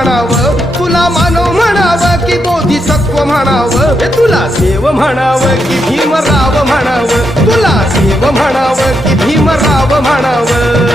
म्हणावं, तुला मानव म्हणावं की बोधिसत्व म्हणावं, तुला देव म्हणावं की भीमराव म्हणावं, तुला देव म्हणावं की भीमराव म्हणावं.